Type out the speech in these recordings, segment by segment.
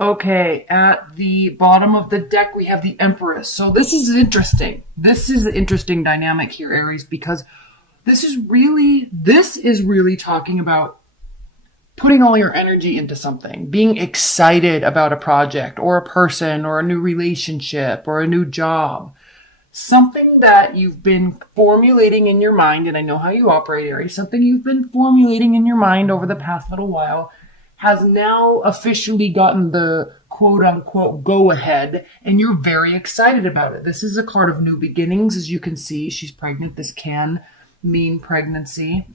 Okay, at the bottom of the deck, we have the Empress. So this is interesting. This is an interesting dynamic here, Aries, because this is really talking about putting all your energy into something, being excited about a project or a person or a new relationship or a new job. Something that you've been formulating in your mind, and I know how you operate, Aries, something you've been formulating in your mind over the past little while has now officially gotten the quote unquote go ahead, and you're very excited about it. This is a card of new beginnings. As you can see, she's pregnant. This can mean pregnancy,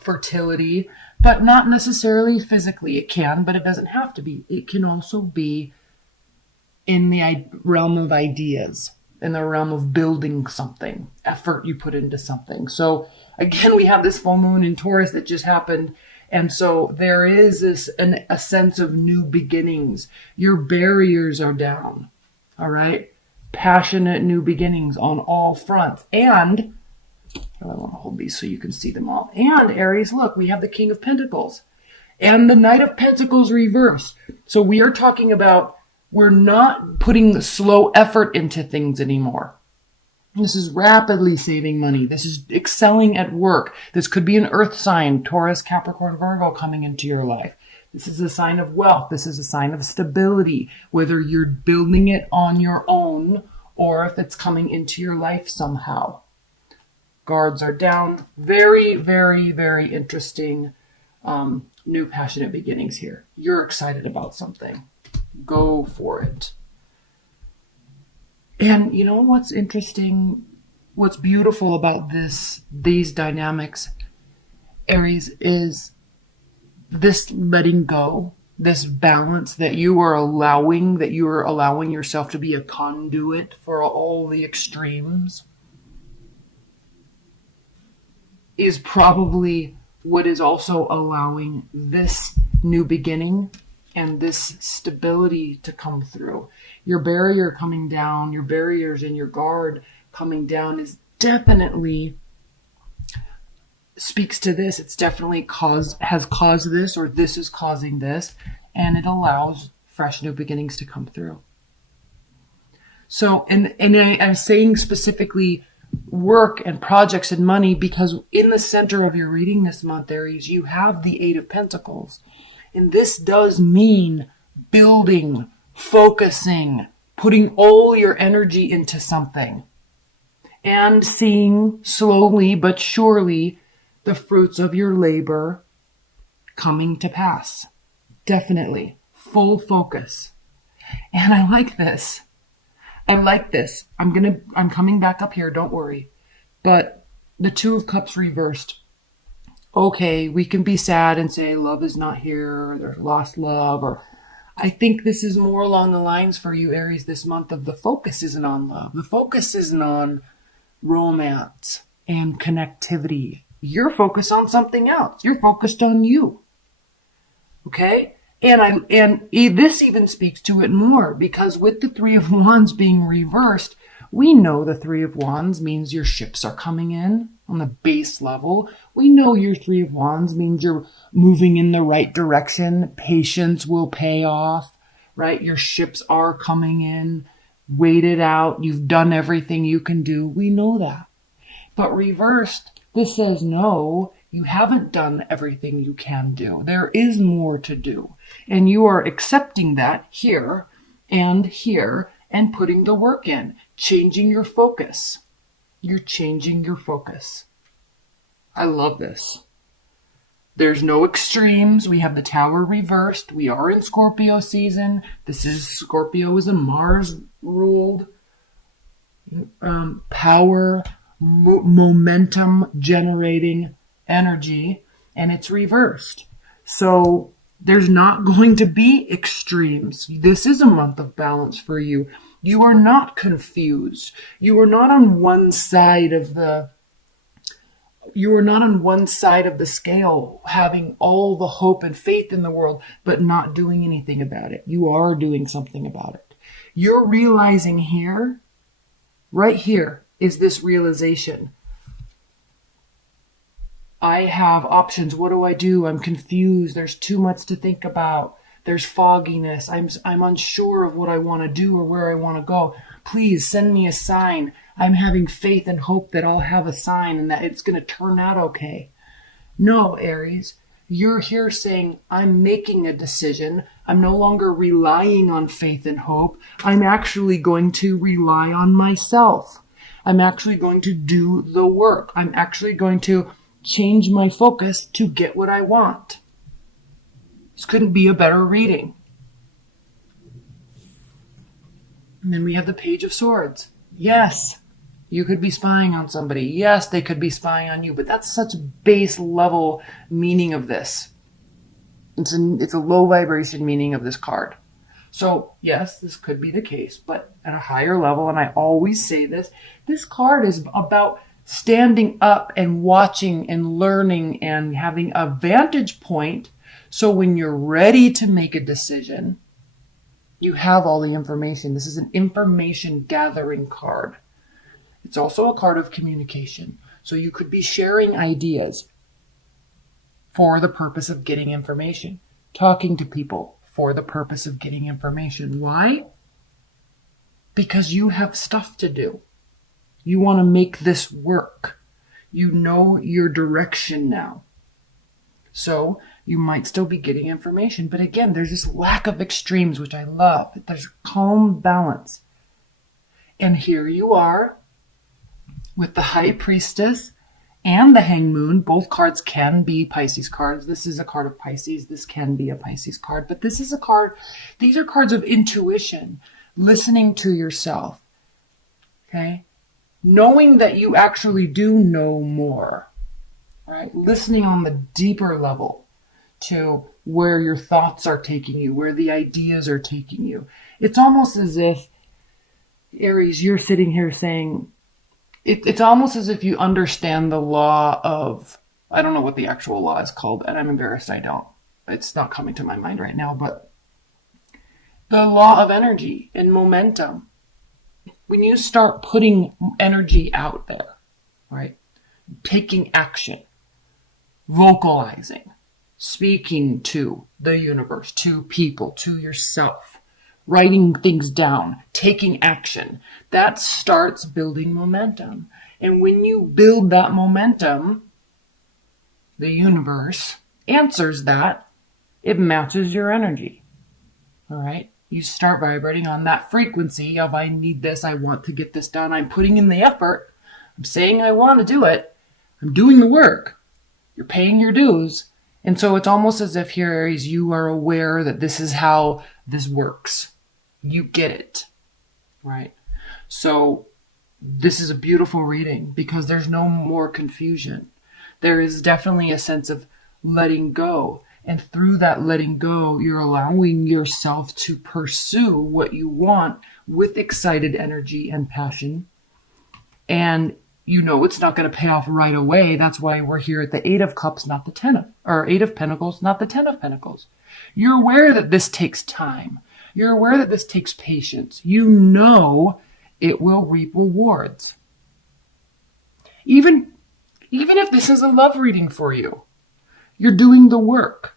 fertility, but not necessarily physically. It can, but it doesn't have to be. It can also be in the realm of ideas, in the realm of building something, effort you put into something. So again, we have this full moon in Taurus that just happened. And so there is a sense of new beginnings. Your barriers are down. All right. Passionate new beginnings on all fronts. And I want to hold these so you can see them all. And Aries, look, we have the King of Pentacles and the Knight of Pentacles reversed. So we are talking about we're not putting slow effort into things anymore. This is rapidly saving money. This is excelling at work. This could be an earth sign, Taurus, Capricorn, Virgo coming into your life. This is a sign of wealth. This is a sign of stability, whether you're building it on your own or if it's coming into your life somehow. Guards are down. Very, very, very interesting new passionate beginnings here. You're excited about something. Go for it. And you know what's interesting, what's beautiful about these dynamics, Aries, is this letting go, this balance that you are allowing yourself to be a conduit for all the extremes is probably what is also allowing this new beginning and this stability to come through. Your barrier coming down, your barriers and your guard coming down is definitely speaks to this. It's definitely has caused this, or this is causing this, and it allows fresh new beginnings to come through. So, and I'm saying specifically work and projects and money because in the center of your reading this month, Aries, you have the Eight of Pentacles. And this does mean building, focusing, putting all your energy into something and seeing slowly but surely the fruits of your labor coming to pass. Definitely. Full focus. And I like this. I'm coming back up here, don't worry. But the Two of Cups reversed. Okay, we can be sad and say love is not here, or there's lost love, or I think this is more along the lines for you, Aries, this month of the focus isn't on love. The focus isn't on romance and connectivity. You're focused on something else. You're focused on you. Okay? And this even speaks to it more because with the Three of Wands being reversed, we know the Three of Wands means your ships are coming in on the base level. We know your Three of Wands means you're moving in the right direction. Patience will pay off, right? Your ships are coming in, waited out. You've done everything you can do. We know that. But reversed, this says no, you haven't done everything you can do. There is more to do. And you are accepting that here and putting the work in, changing your focus. You're changing your focus. I love this. There's no extremes. We have the Tower reversed. We are in Scorpio season. Scorpio is a Mars ruled power, momentum generating energy, and it's reversed. So there's not going to be extremes. This is a month of balance for you. You are not confused. You are not on one side of the scale, having all the hope and faith in the world, but not doing anything about it. You are doing something about it. You're realizing here, right here, is this realization. I have options. What do I do? I'm confused. There's too much to think about. There's fogginess. I'm unsure of what I want to do or where I want to go. Please send me a sign. I'm having faith and hope that I'll have a sign and that it's going to turn out okay. No, Aries, you're here saying, I'm making a decision. I'm no longer relying on faith and hope. I'm actually going to rely on myself. I'm actually going to do the work. I'm actually going to change my focus to get what I want. This couldn't be a better reading. And then we have the Page of Swords. Yes, you could be spying on somebody. Yes, they could be spying on you, but that's such a base level meaning of this. It's a low vibration meaning of this card. So yes, this could be the case, but at a higher level, and I always say this card is about standing up and watching and learning and having a vantage point. So when you're ready to make a decision, you have all the information. This is an information gathering card. It's also a card of communication. So you could be sharing ideas for the purpose of getting information, talking to people for the purpose of getting information. Why? Because you have stuff to do. You want to make this work. You know your direction now. So you might still be getting information. But again, there's this lack of extremes, which I love. There's calm balance. And here you are with the High Priestess and the Hanged Moon. Both cards can be Pisces cards. This is a card of Pisces. This can be a Pisces card. But this is a card, these are cards of intuition, listening to yourself. Okay? Knowing that you actually do know more. Right? Listening on the deeper level to where your thoughts are taking you, where the ideas are taking you. It's almost as if, Aries, you're sitting here saying, it's almost as if you understand the law of, I don't know what the actual law is called, and I'm embarrassed I don't. It's not coming to my mind right now, but the law of energy and momentum. When you start putting energy out there, right? Taking action, vocalizing, speaking to the universe, to people, to yourself, writing things down, taking action, that starts building momentum. And when you build that momentum, the universe answers that. It matches your energy. All right? You start vibrating on that frequency of, I need this, I want to get this done, I'm putting in the effort, I'm saying I want to do it, I'm doing the work, you're paying your dues. And so it's almost as if here, Aries, you are aware that this is how this works. You get it, right? So this is a beautiful reading because there's no more confusion. There is definitely a sense of letting go. And through that letting go, you're allowing yourself to pursue what you want with excited energy and passion. And you know it's not going to pay off right away. That's why we're here at the 8 of Cups, not the 10 of, or 8 of Pentacles, not the 10 of Pentacles. You're aware that this takes time. You're aware that this takes patience. You know it will reap rewards. Even if this is a love reading for you, you're doing the work.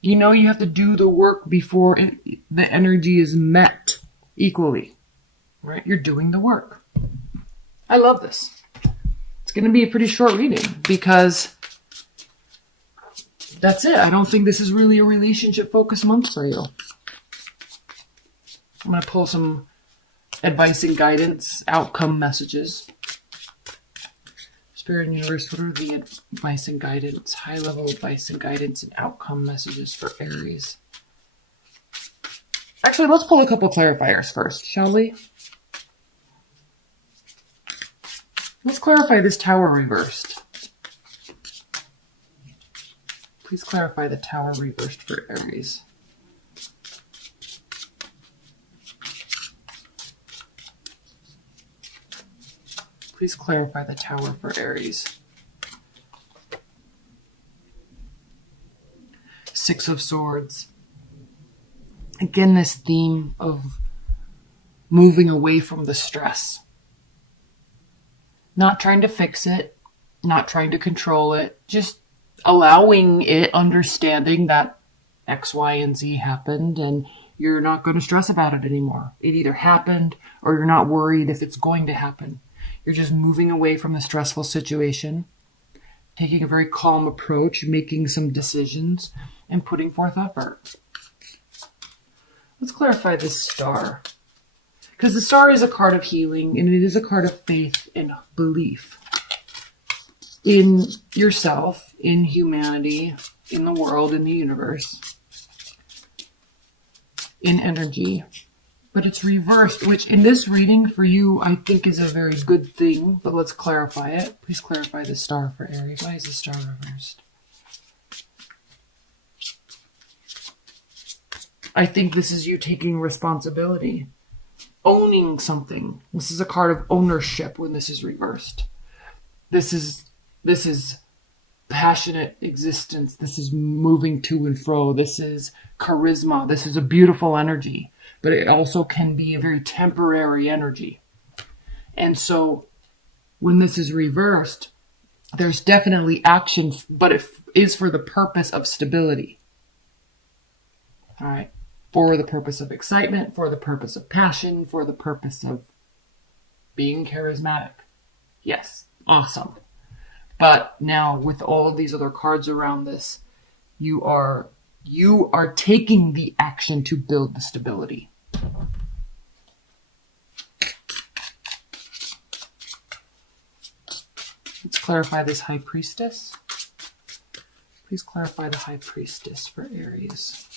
You know you have to do the work before the energy is met equally, right? You're doing the work. I love this. It's going to be a pretty short reading because that's it. I don't think this is really a relationship-focused month for you. I'm going to pull some advice and guidance, outcome messages. Spirit and Universe, what are the advice and guidance, high-level advice and guidance and outcome messages for Aries? Actually, let's pull a couple clarifiers first, shall we? Let's clarify this Tower reversed. Please clarify the Tower reversed for Aries. Please clarify the Tower for Aries. 6 of Swords. Again, this theme of moving away from the stress. Not trying to fix it, not trying to control it, just allowing it, understanding that X, Y, and Z happened, and you're not going to stress about it anymore. It either happened or you're not worried if it's going to happen. You're just moving away from the stressful situation, taking a very calm approach, making some decisions, and putting forth effort. Let's clarify this star. Because the star is a card of healing, and it is a card of faith and belief in yourself, in humanity, in the world, in the universe, in energy. But it's reversed, which in this reading for you, I think is a very good thing. But let's clarify it. Please clarify the star for Aries. Why is the star reversed? I think this is you taking responsibility, owning something. This is a card of ownership when this is reversed. This is passionate existence. This is moving to and fro. This is charisma. This is a beautiful energy, but it also can be a very temporary energy. And so when this is reversed, there's definitely action, but it is for the purpose of stability. All right. For the purpose of excitement, for the purpose of passion, for the purpose of being charismatic. Yes. Awesome. But now with all of these other cards around this, you are taking the action to build the stability. Let's clarify this High Priestess. Please clarify the High Priestess for Aries.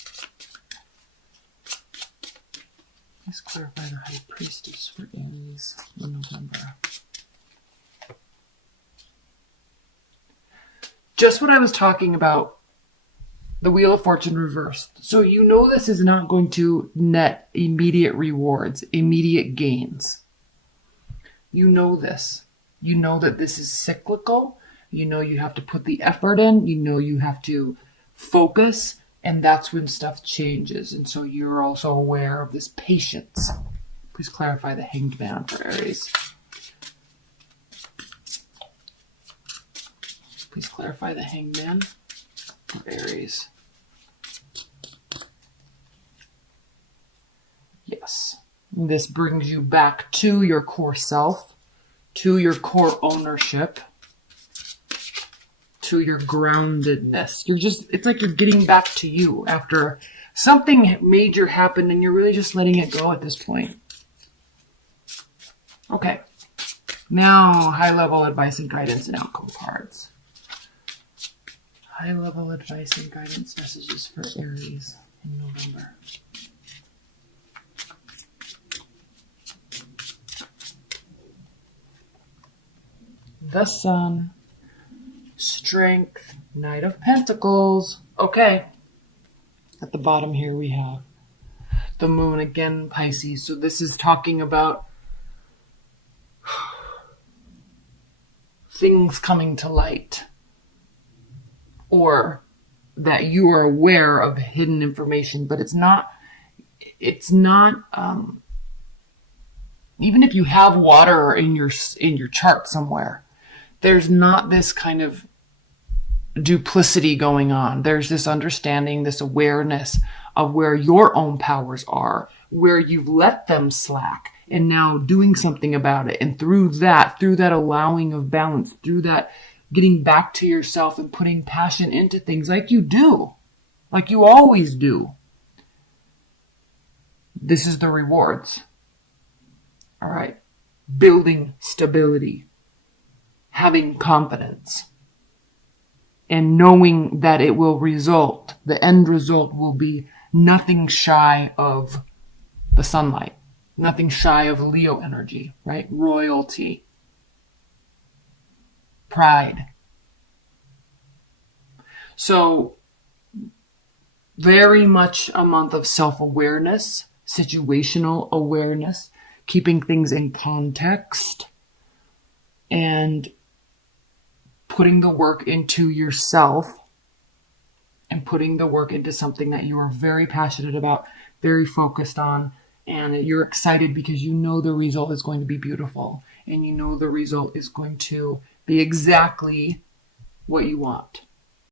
Please clarify the High Priestess for Aries in November. Just what I was talking about, the Wheel of Fortune reversed. So you know this is not going to net immediate rewards, immediate gains. You know this. You know that this is cyclical. You know you have to put the effort in. You know you have to focus, and that's when stuff changes. And so you're also aware of this patience. Please clarify the Hanged Man for Aries. Please clarify the Hanged Man for Aries. Yes. This brings you back to your core self, to your core ownership, to your groundedness. It's like you're getting back to you after something major happened and you're really just letting it go at this point. Okay. Now, high-level advice and guidance and outcome cards. High-level advice and guidance messages for Aries in November. The Sun, Strength, Knight of Pentacles. Okay. At the bottom here we have the Moon, again, Pisces. So this is talking about things coming to light, or that you are aware of hidden information, but it's not, even if you have water in your chart somewhere, there's not this kind of duplicity going on. There's this understanding, this awareness of where your own powers are, where you've let them slack, and now doing something about it. And through that allowing of balance, through that getting back to yourself and putting passion into things like you do, like you always do. This is the rewards. All right. Building stability, having confidence, and knowing that it will result, the end result will be nothing shy of the sunlight, nothing shy of Leo energy, right? Royalty, pride. So very much a month of self-awareness, situational awareness, keeping things in context, and putting the work into yourself and putting the work into something that you are very passionate about, very focused on, and you're excited because you know the result is going to be beautiful, and you know the result is going to be exactly what you want.